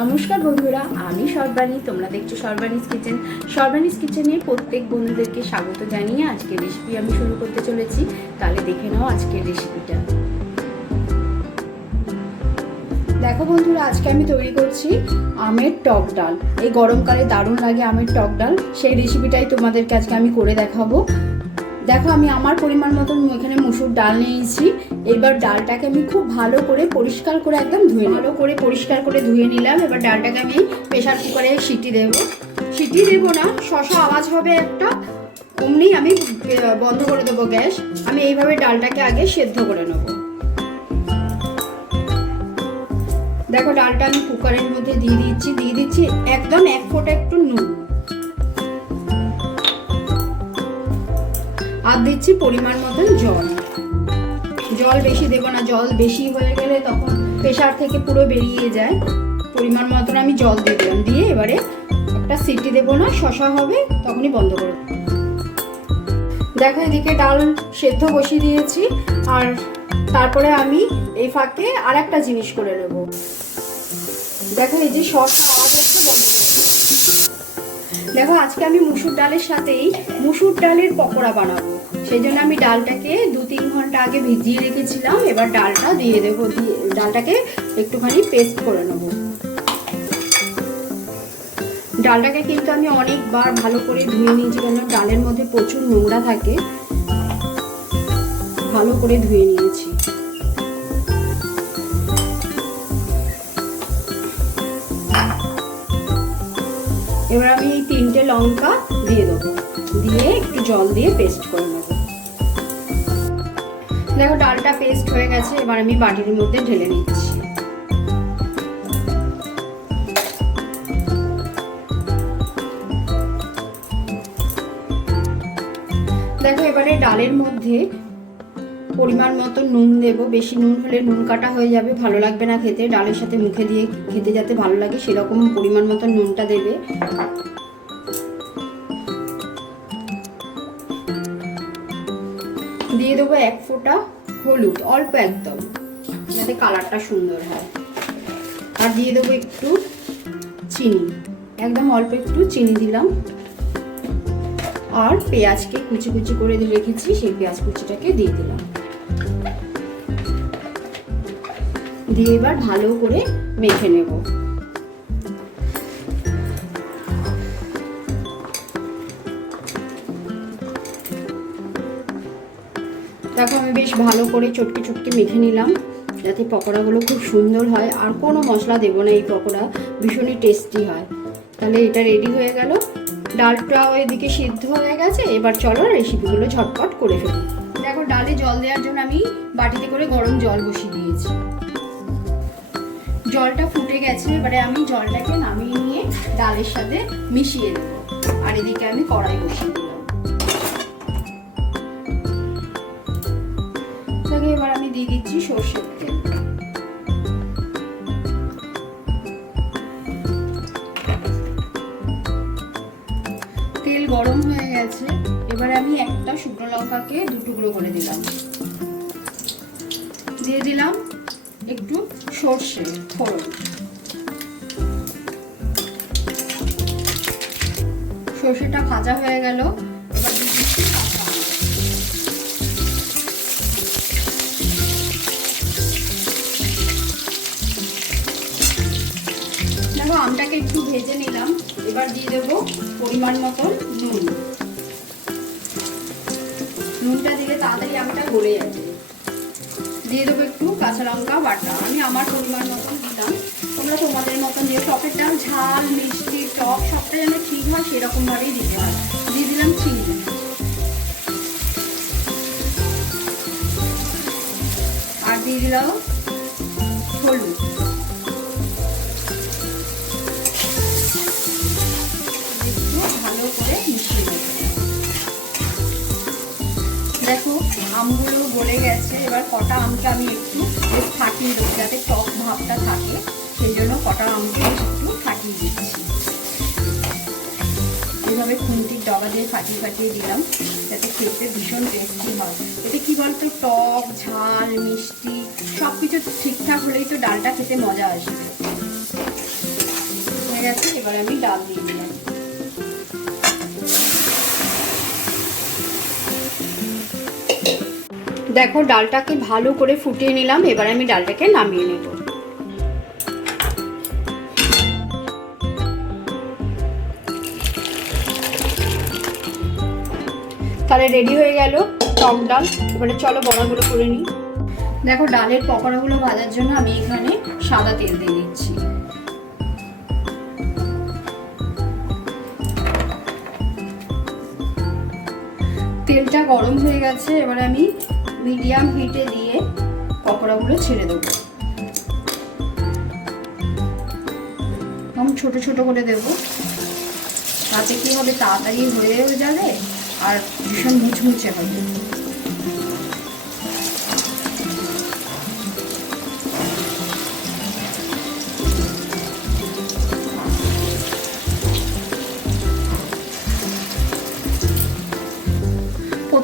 নমস্কার বন্ধুরা, আমি সর্বাণী। তোমরা দেখছ সর্বাণীস কিচেন সর্বাণীস কিচেনে প্রত্যেক বন্ধুদেরকে স্বাগত জানিয়ে আজকের রেসিপি আমি শুরু করতে চলেছি। তাহলে দেখে নাও আজকের রেসিপিটা দেখো বন্ধুরা, আজকে আমি তৈরি করছি আমের টক ডাল। এই গরমকালে দারুণ লাগে আমের টক ডাল। সেই রেসিপিটাই তোমাদেরকে আজকে আমি করে দেখাবো। দেখো, আমি আমার পরিমাণ মতন এখানে মুসুর ডাল নিয়েছি। এবার ডালটাকে আমি খুব ভালো করে পরিষ্কার করে একদম ধুয়ে ভালো করে পরিষ্কার করে ধুয়ে নিলাম। এবার ডালটাকে আমি প্রেশার কুকারে সিটি দেব। সিটি দেব না, শশা আওয়াজ হবে একটা। অমনি আমি বন্ধ করে দেবো গ্যাস। আমি এইভাবে ডালটাকে আগে সেদ্ধ করে নেব। দেখো, ডালটা আমি কুকারের মধ্যে দিয়ে দিচ্ছি। দিয়ে দিচ্ছি একদম এক ফোঁটা একটু নুন। আর দিচ্ছি পরিমাণ মতন জল। জল বেশি দেবো না, জল বেশি হয়ে গেলে তখন প্রেশার থেকে পুরো বেরিয়ে যায়। পরিমাণ মতন আমি জল দিয়ে দিলাম। দিয়ে এবারে একটা সিটি দেবো না, শশা হবে, তখনই বন্ধ করে। দেখো এদিকে ডাল সেদ্ধ বসিয়ে দিয়েছি, আর তারপরে আমি এই ফাঁকে আর একটা জিনিস করে নেব। দেখো এই যে শশা, আওয়াজ হচ্ছে বন্ধ করে দেখো আজকে আমি মুসুর ডালের সাথেই মুসুর ডালের পকোড়া বানাবো। সেই জন্য আমি ডালটাকে দু তিন ঘণ্টা আগে ভিজিয়ে রেখেছিলাম। এবার ডালটা দিয়ে দেবো, দিয়ে ডালটাকে একটুখানি পেস্ট করে নেব। ডালটাকে কিন্তু আমি অনেকবার ভালো করে ধুয়ে নিয়েছি কেন ডালের মধ্যে প্রচুর নোংরা থাকে। ভালো করে ধুয়ে নিয়েছি। এবার আমি এই তিনটে লঙ্কা দিয়ে দেবো। দিয়ে একটু জল দিয়ে পেস্ট করে নেব। দেখো, ডালটা পেস্ট হয়ে গেছে, এবার আমি বাটির মধ্যে ঢেলে নিচ্ছি। দেখো, এবারে ডালের মধ্যে পরিমাণ মতো নুন দেবো। বেশি নুন হলে নুন কাটা হয়ে যাবে, ভালো লাগবে না খেতে। ডালের সাথে মুখে দিয়ে খেতে যাতে ভালো লাগে, সেরকম পরিমাণ মতো নুনটা দেবে। দিয়ে দেবো এক ফোঁটা হলুদ, অল্প একদম, যাতে কালারটা সুন্দর হয়। আর দিয়ে দেবো একটু চিনি, একদম অল্প একটু চিনি দিলাম। আর পেঁয়াজকে কুচি কুচি করে রেখেছি, সেই পেঁয়াজ কুচিটাকে দিয়ে দিলাম। দিয়ে এবার ভালো করে মেখে নেব। দেখো, আমি বেশ ভালো করে চটকে চটকে মেখে নিলাম, যাতে পকোড়াগুলো খুব সুন্দর হয়। আর কোনো মশলা দেবো না এই পকোড়া, ভীষণই টেস্টি হয়। তাহলে এটা রেডি হয়ে গেল। ডালটাও এদিকে সিদ্ধ হয়ে গেছে, এবার চলো রেসিপিগুলো ঝটপট করে ফেলি। দেখো, ডালে জল দেওয়ার জন্য আমি বাটিতে করে গরম জল বসিয়ে দিয়েছি। জলটা ফুটে গেছে, এবারে আমি জলটাকে নামিয়ে নিয়ে ডালের সাথে মিশিয়ে দেবো। আর এদিকে আমি কড়াই বসিয়ে দিলাম দিচ্ছি সর্ষের তেল। তেল গরম হয়ে গেছে। এবারে আমি একটা শুকনো লঙ্কাকে দু টুকরো করে দিলাম। দিয়ে দিলাম একটু সর্ষে ফোড়ন। সর্ষেটা ভাজা হয়ে গেল। আমটাকে একটু ভেজে নিলাম। এবার দিয়ে দেবো পরিমাণ মতন নুন। নুনটা দিলে তাড়াতাড়ি আমটা গলে যাবে। দিয়ে দেবো একটু কাঁচা লঙ্কা বাটা। আমি আমার পরিমাণ মতন দিলাম। তোমরা তোমাদের মতন দিয়ে ডাল, ঝাল, মিষ্টি, টক, সবটা যেন ঠিক হয় সেরকমভাবেই দিতে হয়। দিয়ে দিলাম চিনি। আর দিয়ে দিলাম হলুদ। আমগুলো গলে গেছে। এবার কটা আমটা আমি একটু বেশ ফাটিয়ে দেবো, যাতে টক ভাবটা থাকে। সেই জন্য কটা আমকে একটু ফাটিয়ে দিচ্ছি। এইভাবে খুন্তির ডগা দিয়ে ফাটিয়ে ফাটিয়ে দিলাম, যাতে খেতে ভীষণ টেস্টি হয়। এতে কি বলতো, টক, ঝাল, মিষ্টি সব কিছু ঠিকঠাক হলেই তো ডালটা খেতে মজা আসবে। গেছে, এবার আমি ডাল দিয়ে দিলাম। দেখো, ডালটাকে ভালো করে ফুটিয়ে নিলাম, এবার আমি ডালটাকে নামিয়ে নেব। তাহলে রেডি হয়ে গেল টক ডাল। এবারে চলো বড়াগুলো করে নিই। দেখো, ডালের পকোড়াগুলো ভাজার জন্য আমি এখানে সাদা তেল দিয়ে দিচ্ছি। তেলটা গরম হয়ে গেছে, এবার আমি মিডিয়াম হিটে দিয়ে পকোড়াগুলো ছেড়ে দেবো। এবং ছোট ছোট করে দেব। তাতে কি হবে, তাড়াতাড়ি হয়েও যাবে আর ভীষণ মুচমুচে হবে।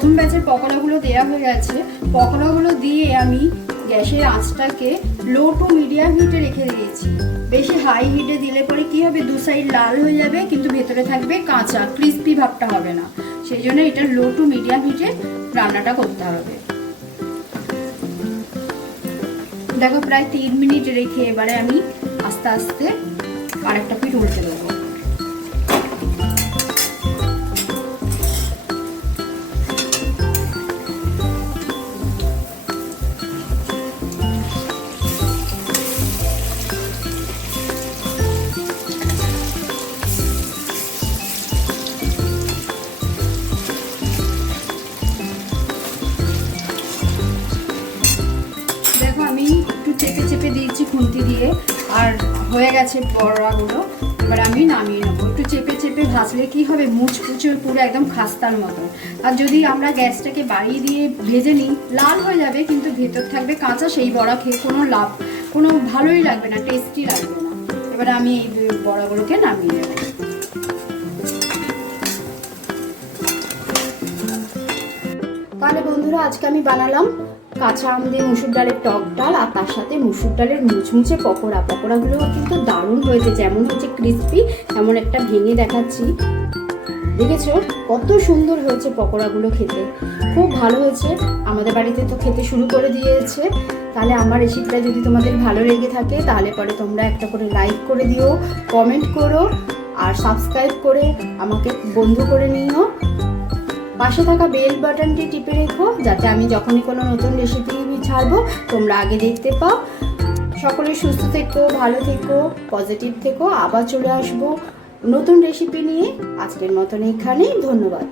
প্রথম ব্যাচের পকোড়াগুলো দেওয়া হয়ে গেছে পকোড়াগুলো দিয়ে আমি গ্যাসের আঁচটাকে লো টু মিডিয়াম হিটে রেখে দিয়েছি। বেশি হাই হিটে দিলে পরে কি হবে? দু সাইড লাল হয়ে যাবে, কিন্তু ভেতরে থাকবে কাঁচা ক্রিস্পি ভাবটা হবে না। সেই জন্য এটা লো টু মিডিয়াম হিটে রান্নাটা করতে হবে। দেখো, প্রায় তিন মিনিট রেখে এবারে আমি আস্তে আস্তে আরেকটা পিঠ উল্টে দেবো। চেপে দিয়েছি খুন্তি দিয়ে, আর হয়ে গেছে বড়াগুলো এবার আমি নামিয়ে নেব। একটু চেপে চেপে ভাজলে কি হবে? মুচকুচে পুরো একদম খাস্তার মতো। আর যদি আমরা গ্যাসটাকে বাড়িয়ে দিয়ে ভেজে নিই, লাল হয়ে যাবে, কিন্তু ভেতর থাকবে কাঁচা, সেই বড়া খেয়ে কোনো লাভ, কোনো ভালোই লাগবে না টেস্টি লাগবে না। এবার আমি এই বড়াগুলোকে নামিয়ে নেব। তাহলে বন্ধুরা, আজকে আমি বানালাম কাঁচা আম দিয়ে মুসুর ডালের টক ডাল আর তার সাথে মুসুর ডালের মুচমুচে পকোড়া। পকোড়াগুলো কিন্তু দারুণ হয়েছে, যেমন হচ্ছে ক্রিস্পি এমন একটা ভেঙে দেখাচ্ছি। দেখেছ? কত সুন্দর হয়েছে পকোড়াগুলো খেতে। খুব ভালো হয়েছে। আমাদের বাড়িতে তো খেতে শুরু করে দিয়েছে। তাহলে আমার রেসিপিটা যদি তোমাদের ভালো লেগে থাকে, তাহলে পরে তোমরা একটা করে লাইক করে দিও কমেন্ট করো, আর সাবস্ক্রাইব করে আমাকে বন্ধু করে নিও। পাশে থাকা বেল বাটনটি টিপে রেখো, যাতে আমি যখনই কোনো নতুন রেসিপি ছাড়বো, তোমরা আগে দেখতে পাও। সকলে সুস্থ থেকো, ভালো থেকো পজিটিভ থেকো, আবার চলে আসব নতুন রেসিপি নিয়ে। আজকের মতন এখানেই ধন্যবাদ।